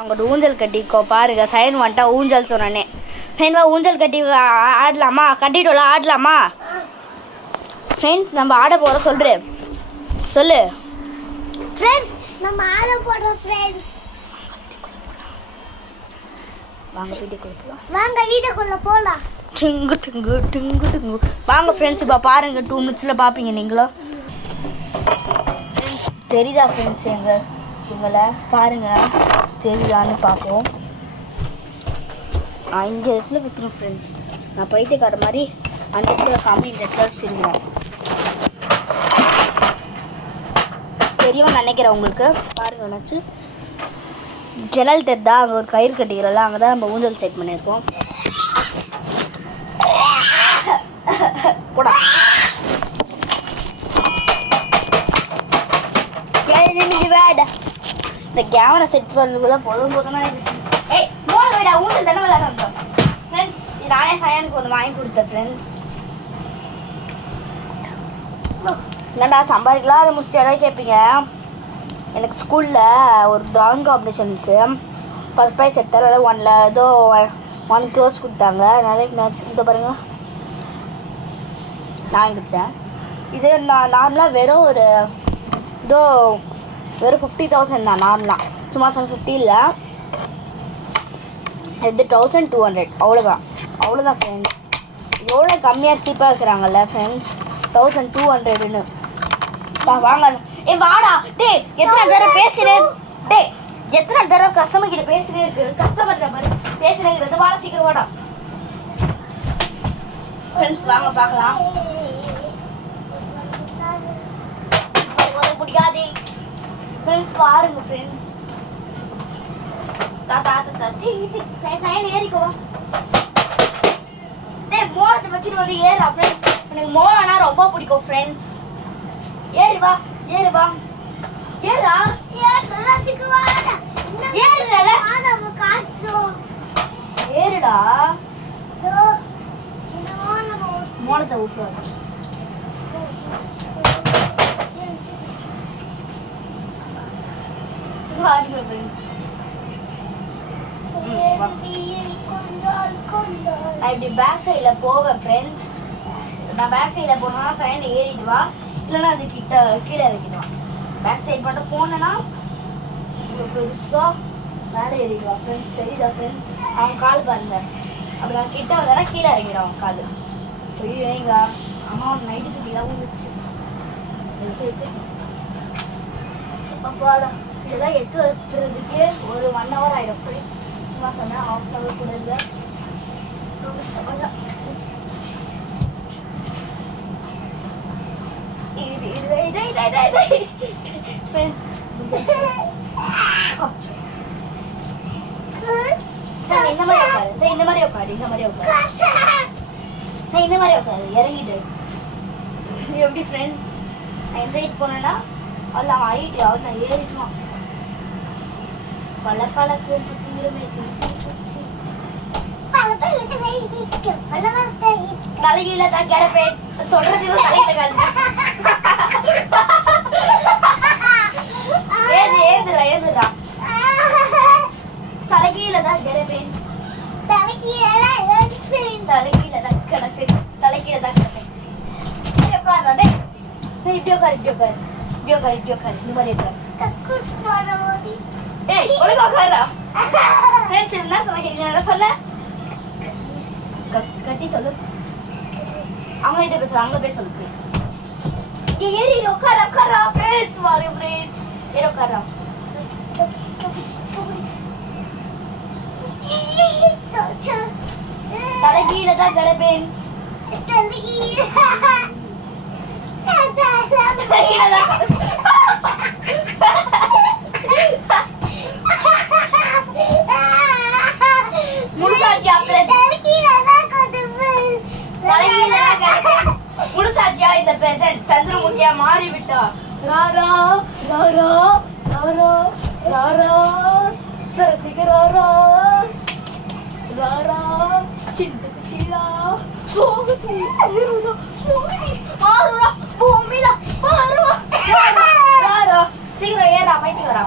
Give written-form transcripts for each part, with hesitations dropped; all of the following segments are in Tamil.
அங்கிட்டு ஊஞ்சல் கட்டிக்கோ பாருங்க. சைன் வந்துட்டா ஊஞ்சல் சொன்னே. சைன்வா ஊஞ்சல் கட்டி ஆடலாமா? கட்டிட்டோல ஆடலாமா? ஃப்ரெண்ட்ஸ் நம்ம ஆட போகிறோம். சொல்லு ஃப்ரெண்ட்ஸ் நம்ம ஆட போறோம். ஃப்ரெண்ட்ஸ் வாங்க வீட்டுக்குள்ள போலாம். வாங்க வீட்டுக்குள்ள போலாம். டிங்கு டிங்கு டிங்கு டிங்கு. வாங்க ஃப்ரெண்ட்ஸ் இப்போ பாருங்க. 2 minutesல பார்ப்பீங்க நீங்களும். தெரியுதா ஃப்ரெண்ட்ஸ் இவங்களை பாருங்க, தெரியுதான்னு பார்ப்போம். நான் இந்த இடத்துல வைக்கிறேன் ஃப்ரெண்ட்ஸ். நான் பைத்தியக்கார மாதிரி அந்த இடத்துல காமி இந்த இடத்துல வச்சுருக்கோம். தெரியும் நினைக்கிறேன் உங்களுக்கு. பாருங்க என்னாச்சு ஜன்னல் தெரிதா? அங்கே ஒரு கயிறு கட்டிக்கிறோம்ல, அங்கே தான் நம்ம ஊஞ்சல் செட் பண்ணியிருக்கோம். போடா இந்த கேமரா செட் பண்ணுறதுக்குள்ள போதும் ஏய் போன விடா ஊஞ்சல் தானே விளையாடுறோம் ஃப்ரெண்ட்ஸ். இது நானே சயானுக்கு ஒன்று வாங்கி கொடுத்தேன் ஃப்ரெண்ட்ஸ். என்னடா சம்பாதிக்கலாம் அதை முடிச்சுட்டு எதாவது கேட்பீங்க. எனக்கு ஸ்கூலில் ஒரு ட்ராயிங் காம்படிஷன் இருந்துச்சு. ஃபர்ஸ்ட் ப்ரைஸ் எடுத்தால் ஏதோ 1 crore கொடுத்தாங்க. நாளைக்கு மேட்ச் இந்த பாருங்க நான் கொடுத்தேன். இது நார்மலாக வெறும் 50,000 தான். நார்மலாக சும்மா 50 இல்லை, இது 1200 அவ்வளோதான் ஃப்ரெண்ட்ஸ். எவ்வளோ கம்மியாக சீப்பாக இருக்கிறாங்கல்ல ஃப்ரெண்ட்ஸ். 1200ன்னு வாங்க. வாடா டே, எத்தனை தடவை பேசுகிறேன் டே, எத்தனை தடவை கஸ்டமர் கிட்ட பேசுகிறே இருக்கு. கஸ்டமர் பேசுகிறேங்கிறது வாடா, சீக்கிரம் வாடா ஃப்ரெண்ட்ஸ். வாங்க பார்க்கலாம். முடியாதே ஃப்ரெண்ட்ஸ். பாருங்க ஃப்ரெண்ட்ஸ். சைன் ஏறிக்கோ. டேய் மோளத்தை வச்சுட்டு வந்து ஏறா ஃப்ரெண்ட்ஸ். எனக்கு மோளம்னா ரொம்ப பிடிக்கும் ஃப்ரெண்ட்ஸ். ஏறி வா ஏறுடா. மோளத்தை விட்டு இப்படி பேக் சைடில் போவேன் ஃப்ரெண்ட்ஸ். நான் பேக் சைடில் போனேன்னா சைடில் ஏறிட்டு வா, இல்லைன்னா அது கீழே இறக்கிடுவான். பேக் சைட் மட்டும் போனேன்னா இவ்வளோ பெருசாக மேலே ஏறிடுவா ஃப்ரெண்ட்ஸ். தெரியுதா ஃப்ரெண்ட்ஸ்? அவன் கால் பாருங்க. அப்படி நான் கிட்ட வந்தாரா கீழே இறங்கிடுவான் அவன் கால். எங்க அம்மா ஒரு நைட்டு தூக்கிலாம் வந்துச்சு. அப்பாடா இதெல்லாம் எடுத்து வச்சுறதுக்கு ஒரு 1 hour ஆகிடும். சும்மா சொன்னேன் 1/2 hour கூட இல்லை. இந்த மாதிரி உட்காரு இறங்கிட்டு. எப்படி ஃப்ரெண்ட்ஸ் நான் சைட் போனேன்னா அதெல்லாம் ஆகிட்டு அவர் நான் ஏறிட்டுவான். பழக்கு தலையில தான் கிளப்பேன் சொல்றது தலையில ஏதுடா தலைகீழ தான் கிளப்பேன். தலைகீழ தான் கிடப்பேன். இப்படி உட்காரு. இந்த மாதிரி உட்காரு. ஏய் ஒழுங்கா உட்காரா. ஃப்ரெண்ட்ஸ் என்ன சொன்ன கட்டி சொல்லு. அவங்க கிட்ட பேசுற அங்க போய் சொல்லு. இங்க ஏறி உட்காரா ஃப்ரெண்ட்ஸ். வாரு ஃப்ரெண்ட்ஸ் ஏறி உட்காரா. தலைகீழ தான் கிடப்பேன். முழுசாட்சியா இந்த பிரசன்ட் சந்திரமுகியா மாறிவிட்டா. ராரா ராரா ராரா ராரா சரசிகராரா ராரா சிந்துக்கு சீரா சோகத்தி ஐருடா மோகி ஆருடா பூமிடா பாருவா ராரா சீக்கிரம் ஏறா பைத்தி வரா.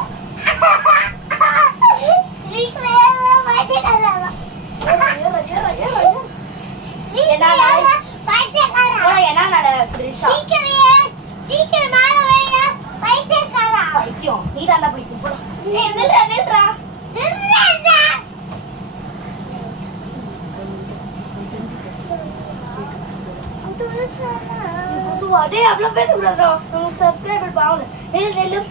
த்ரிஷா. சீக்கிரம் மேல வைங்க. பைத்தியக்காரா. பைத்தியம். நீ தான்டா பைத்தியம். போடா. நில்றா. சுவா டேய் அவ்வளவு பேசக்கூடாதுடா. நமக்கு சப்ஸ்கிரைபர் பாவல. நெல்லு.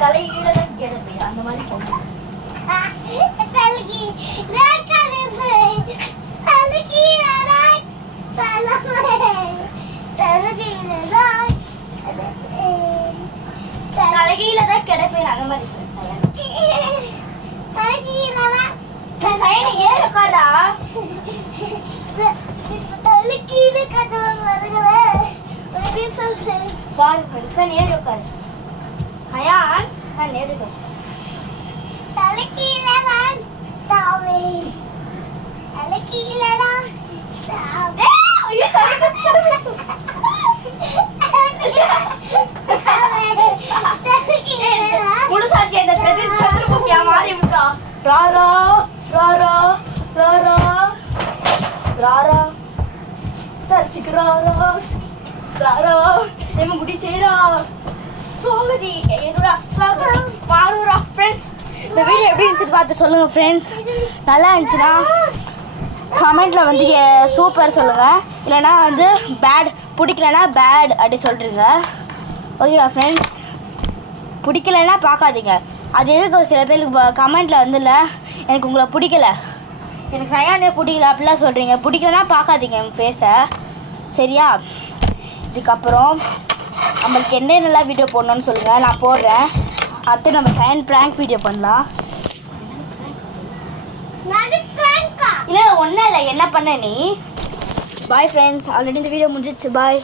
தலைகீழ தான் கிடப்பே அந்த மாதிரி சொல்றேன். தலைகீழ தான் கிடப்பேன் அந்த மாதிரி சயனை ஏன் உட்காரா பாரு ஃப்ரெண்ட்ஸ் ஏறி உட்காரு சயான் நான் ஏறி உட்காரு தலைக்கீழதான் தாவே தலைக்கீழதான் தாவே முழுசாட்சி இந்த சந்திரமுகியா மாறி விட்டா ராரா ராரா ராரா ராரா சார் சிக்கராரா ராரா நம்ம குடி செய்யறா சோகதி என்னடா சோகதி பாருடா ஃப்ரெண்ட்ஸ் இந்த வீடியோ எப்படி இருந்துச்சு பார்த்து சொல்லுங்க ஃப்ரெண்ட்ஸ் நல்லா இருந்துச்சுன்னா கமெண்ட்ல வந்து சூப்பர் சொல்லுங்க இல்லைன்னா வந்து பேட் பிடிக்கலன்னா பேட் அப்படி சொல்றீங்க ஓகேவா ஃப்ரெண்ட்ஸ் பிடிக்கலன்னா பார்க்காதீங்க அது எதுக்கு சில பேருக்கு கமெண்ட்ல வந்து இல்லை எனக்கு உங்களை பிடிக்கல எனக்கு சயானே பிடிக்கல அப்படிலாம் சொல்கிறீங்க பிடிக்கலன்னா பார்க்காதீங்க எங்கள் ஃபேஸை சரியா இதுக்கப்புறம் நம்மளுக்கு என்னென்னலாம் வீடியோ போடணும்னு சொல்லுங்கள் நான் போடுறேன் அடுத்து நம்ம சயன் ப்ராங்க் வீடியோ பண்ணலாம் இல்லை ஒன்றும் இல்லை என்ன பண்ண நீ பாய் ஃப்ரெண்ட்ஸ் ஆல்ரெடி இந்த வீடியோ முடிஞ்சிச்சு பாய்